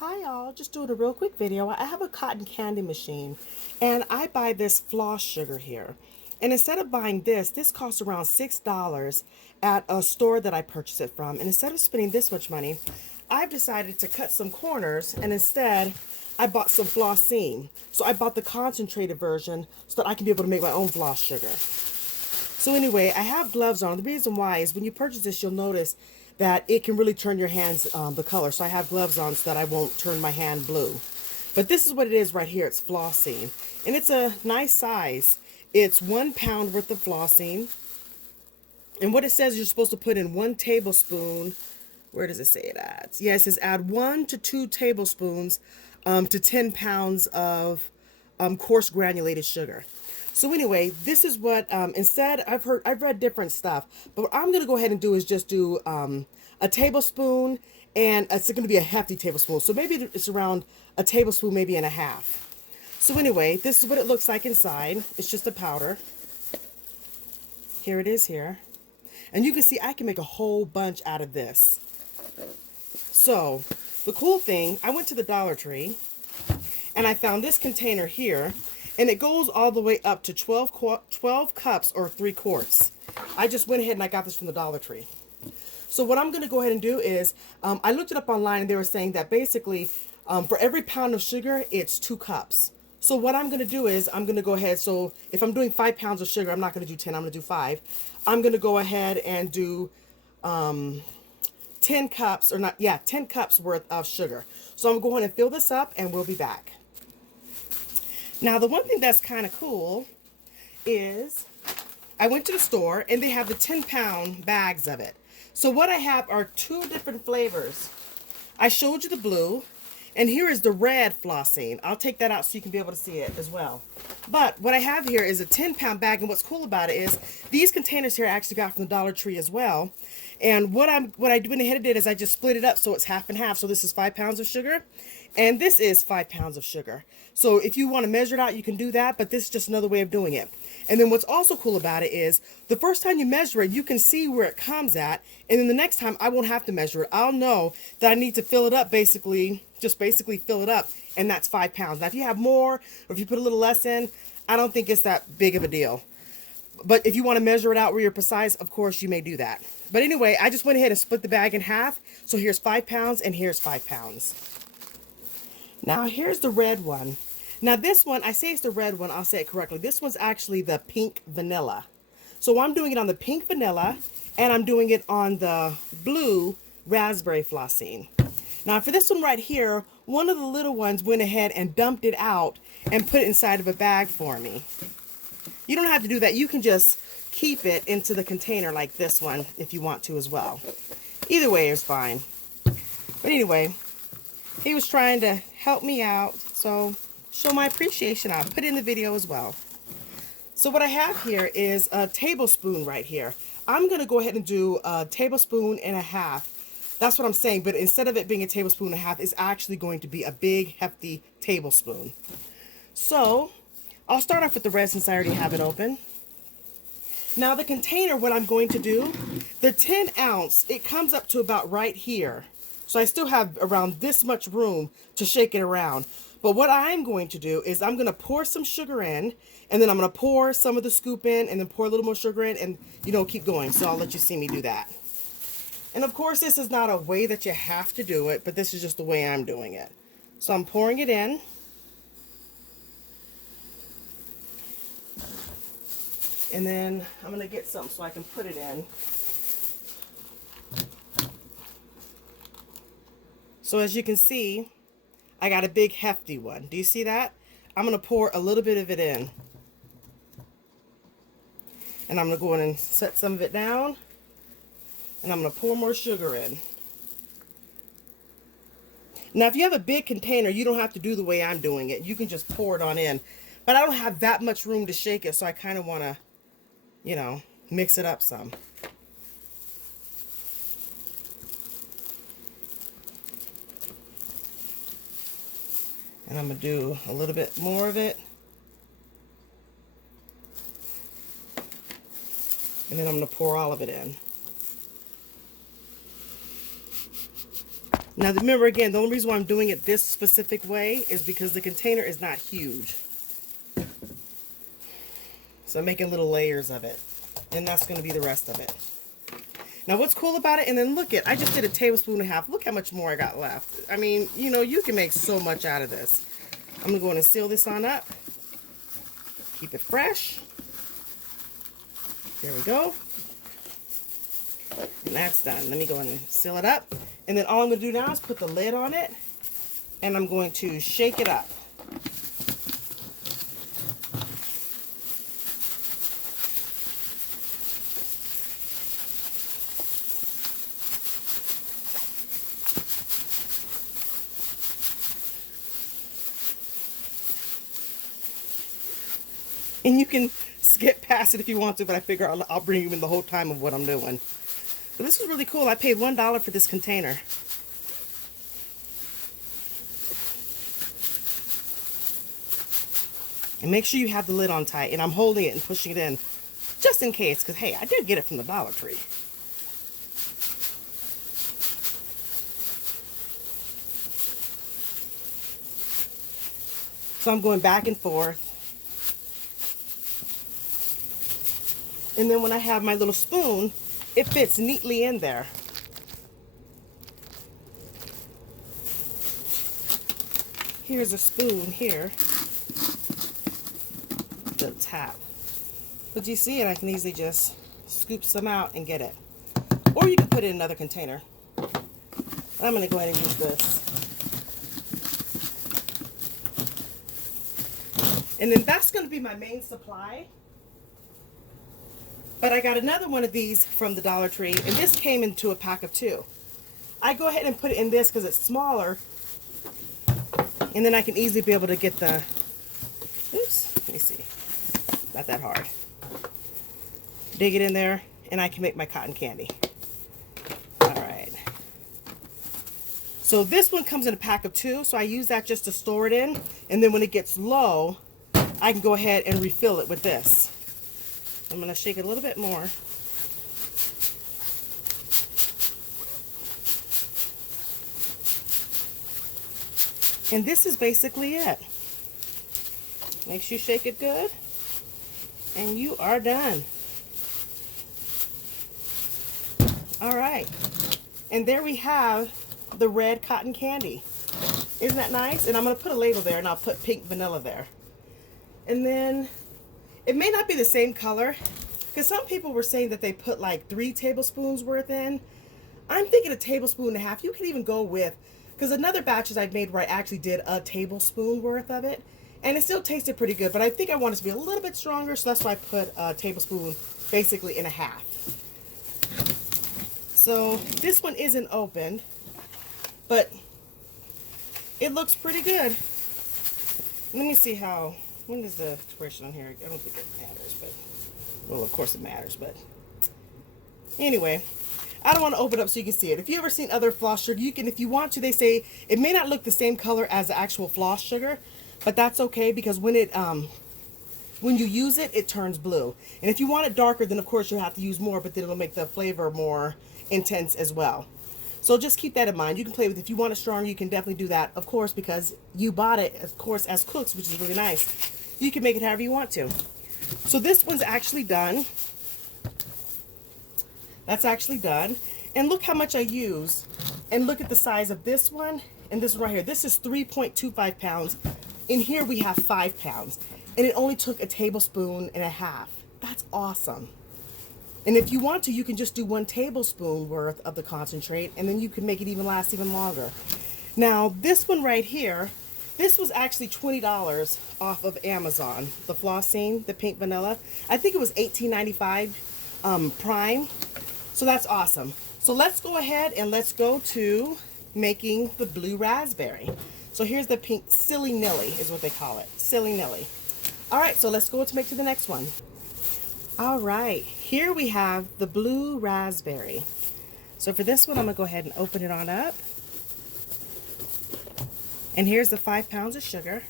Hi y'all, just doing a real quick video. I have a cotton candy machine and I buy this floss sugar here. And instead of buying this costs around $6 at a store that I purchase it from. And instead of spending this much money, I've decided to cut some corners and instead I bought some Flossine. So I bought the concentrated version so that I can be able to make my own floss sugar. So anyway, I have gloves on. The reason why is when you purchase this, you'll notice that it can really turn your hands the color. So I have gloves on so that I won't turn my hand blue. But this is what it is right here. It's Flossine. And it's a nice size. It's 1 pound worth of Flossine. And what it says, you're supposed to put in 1 tablespoon. Where does it say it adds? Yeah, it says add 1 to 2 tablespoons to 10 pounds of coarse granulated sugar. So anyway, this is what instead I've read different stuff, but what I'm gonna go ahead and do is just do a tablespoon, and it's going to be a hefty tablespoon. So maybe it's around a tablespoon, maybe and a half. So anyway, this is what it looks like inside. It's just a powder. Here it is here. And you can see I can make a whole bunch out of this. So the cool thing, I went to the Dollar Tree and I found this container here, and it goes all the way up to 12 cups or 3 quarts. I just went ahead and I got this from the Dollar Tree. So what I'm going to go ahead and do is, I looked it up online and they were saying that basically for every pound of sugar, it's 2 cups. So what I'm going to do is I'm going to go ahead. So if I'm doing 5 pounds of sugar, I'm not going to do 10, I'm going to do 5. I'm going to go ahead and do 10 cups, or not, yeah, 10 cups worth of sugar. So I'm going to go ahead and fill this up and we'll be back. Now, the one thing that's kind of cool is I went to the store and they have the 10-pound bags of it. So what I have are 2 different flavors. I showed you the blue, and here is the red Flossine. I'll take that out so you can be able to see it as well. But what I have here is a 10-pound bag, and what's cool about it is these containers here I actually got from the Dollar Tree as well. And what I went ahead and did is I just split it up so it's half and half. So this is 5 pounds of sugar, and this is 5 pounds of sugar. So if you want to measure it out, you can do that, but this is just another way of doing it. And then what's also cool about it is the first time you measure it, you can see where it comes at, and then the next time I won't have to measure it. I'll know that I need to fill it up, basically fill it up, and that's 5 pounds. Now if you have more, or if you put a little less in, I don't think it's that big of a deal. But if you want to measure it out where you're precise, of course you may do that. But anyway, I just went ahead and split the bag in half. So here's 5 pounds and here's 5 pounds. Now here's the red one. Now this one, I say it's the red one, I'll say it correctly. This one's actually the pink vanilla. So I'm doing it on the pink vanilla, and I'm doing it on the blue raspberry Flossine. Now for this one right here, one of the little ones went ahead and dumped it out and put it inside of a bag for me. You don't have to do that. You can just keep it into the container like this one if you want to as well. Either way is fine. But anyway, he was trying to help me out, so show my appreciation. I'll put it in the video as well. So what I have here is a tablespoon right here. I'm going to go ahead and do a tablespoon and a half. That's what I'm saying, but instead of it being a tablespoon and a half, it's actually going to be a big, hefty tablespoon. So I'll start off with the red since I already have it open. Now the container, what I'm going to do, the 10 ounce, it comes up to about right here. So I still have around this much room to shake it around. But what I'm going to do is I'm going to pour some sugar in, and then I'm going to pour some of the scoop in, and then pour a little more sugar in, and keep going. So I'll let you see me do that. And of course, this is not a way that you have to do it, but this is just the way I'm doing it. So I'm pouring it in. And then I'm going to get some so I can put it in. So as you can see, I got a big hefty one. Do you see that? I'm going to pour a little bit of it in. And I'm going to go in and set some of it down. And I'm going to pour more sugar in. Now if you have a big container, you don't have to do the way I'm doing it. You can just pour it on in. But I don't have that much room to shake it, so I kind of want to, mix it up some. And I'm going to do a little bit more of it. And then I'm going to pour all of it in. Now remember again, the only reason why I'm doing it this specific way is because the container is not huge. So I'm making little layers of it. And that's going to be the rest of it. Now what's cool about it, and then look at, I just did a tablespoon and a half. Look how much more I got left. I mean, you know, you can make so much out of this. I'm going to go in and seal this on up. Keep it fresh. There we go. And that's done. Let me go in and seal it up. And then all I'm going to do now is put the lid on it. And I'm going to shake it up. And you can skip past it if you want to, but I figure I'll bring you in the whole time of what I'm doing. But this was really cool. I paid $1 for this container. And make sure you have the lid on tight. And I'm holding it and pushing it in just in case, because hey, I did get it from the Dollar Tree. So I'm going back and forth. And then when I have my little spoon, it fits neatly in there. Here's a spoon here. The tap. But you see it, I can easily just scoop some out and get it. Or you can put it in another container. I'm going to go ahead and use this. And then that's going to be my main supply. But I got another one of these from the Dollar Tree, and this came into a pack of 2. I go ahead and put it in this because it's smaller, and then I can easily be able to get the, oops, let me see, not that hard. Dig it in there, and I can make my cotton candy. All right. So this one comes in a pack of 2, so I use that just to store it in, and then when it gets low, I can go ahead and refill it with this. I'm going to shake it a little bit more. And this is basically it. Make sure you shake it good. And you are done. All right. And there we have the red cotton candy. Isn't that nice? And I'm going to put a label there, and I'll put pink vanilla there. And then it may not be the same color, because some people were saying that they put like 3 tablespoons worth in. I'm thinking a tablespoon and a half. You can even go with, because another batches I've made where I actually did a tablespoon worth of it, and it still tasted pretty good, but I think I want it to be a little bit stronger, so that's why I put a tablespoon basically and a half. So this one isn't opened, but it looks pretty good. Let me see how, when is the expiration on here? I don't think it matters, but, well, of course it matters, but anyway, I don't want to open it up so you can see it. If you've ever seen other floss sugar, you can, if you want to, they say it may not look the same color as the actual floss sugar, but that's okay, because when it, when you use it, it turns blue. And if you want it darker, then of course you'll have to use more, but then it'll make the flavor more intense as well. So just keep that in mind. You can play with it. If you want it stronger, you can definitely do that, of course, because you bought it, of course, as cooks, which is really nice. You can make it however you want to. So this one's actually done. That's actually done. And look how much I use. And look at the size of this one and this one right here. This is 3.25 pounds. In here we have 5 pounds. And it only took a tablespoon and a half. That's awesome. And if you want to, you can just do 1 tablespoon worth of the concentrate, and then you can make it even last even longer. Now, this one right here, this was actually $20 off of Amazon. The Flossine, the pink vanilla. I think it was $18.95 Prime. So that's awesome. So let's go ahead and let's go to making the blue raspberry. So here's the pink silly nilly is what they call it. Silly nilly. All right, so let's go to make to the next one. All right, here we have the blue raspberry. So for this one, I'm gonna go ahead and open it on up. And here's the 5 pounds of sugar.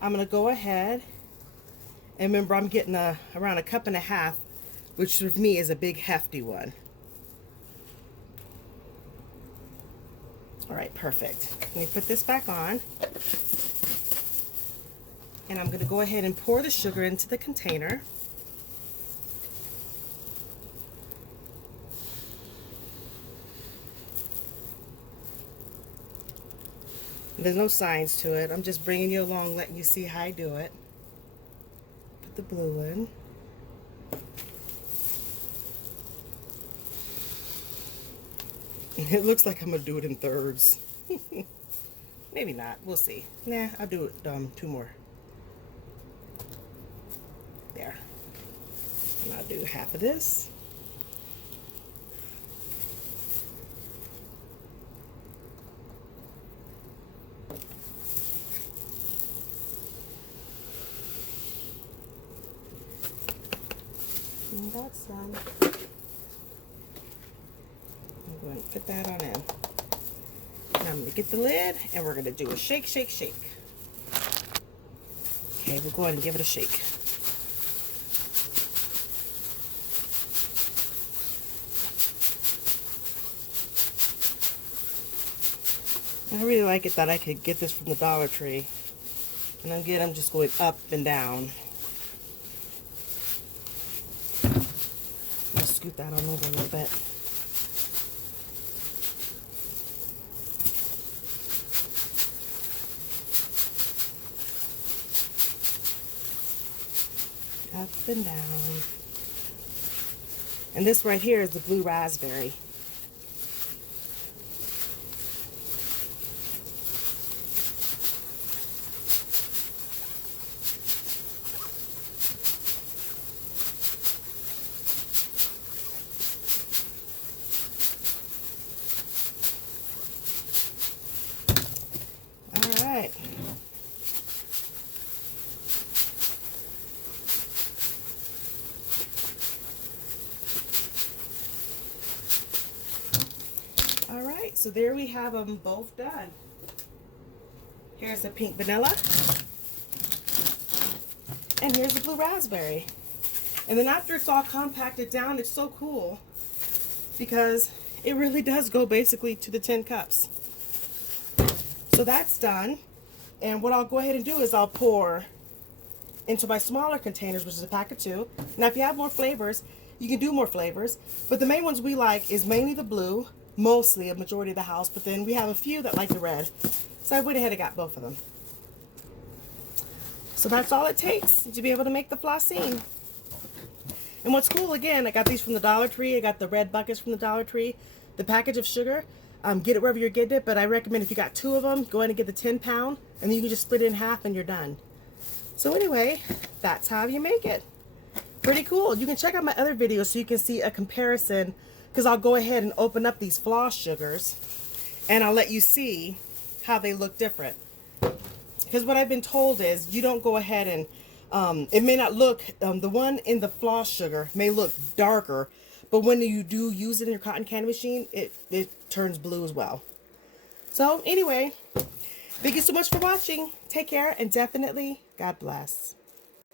I'm gonna go ahead, and remember I'm getting around 1.5 cups, which with me is a big hefty one. All right, perfect. Let me put this back on. And I'm going to go ahead and pour the sugar into the container. There's no science to it. I'm just bringing you along, letting you see how I do it. Put the blue in. It looks like I'm going to do it in thirds. Maybe not. We'll see. Nah, I'll do it 2 more. There. And I'll do half of this. And that's done. I'm going to put that on in. Now I'm going to get the lid and we're going to do a shake, shake, shake. Okay, we'll go ahead and give it a shake. I really like it that I could get this from the Dollar Tree. And again, I'm just going up and down. I'll scoot that on over a little bit. Up and down. And this right here is the blue raspberry. All right. All right, so there we have them both done. Here's the pink vanilla. And here's the blue raspberry. And then after it's all compacted down, it's so cool because it really does go basically to the 10 cups. So that's done. And what I'll go ahead and do is I'll pour into my smaller containers, which is a pack of 2. Now, if you have more flavors, you can do more flavors. But the main ones we like is mainly the blue, mostly a majority of the house. But then we have a few that like the red. So I went ahead and got both of them. So that's all it takes to be able to make the Flossine. And what's cool, again, I got these from the Dollar Tree. I got the red buckets from the Dollar Tree. The package of sugar, get it wherever you're getting it. But I recommend if you got 2 of them, go ahead and get the 10-pound. And then you can just split it in half and you're done. So anyway, that's how you make it. Pretty cool. You can check out my other videos so you can see a comparison. Because I'll go ahead and open up these floss sugars. And I'll let you see how they look different. Because what I've been told is you don't go ahead and it may not look, the one in the floss sugar may look darker, but when you do use it in your cotton candy machine, it turns blue as well. So anyway, thank you so much for watching. Take care and definitely God bless.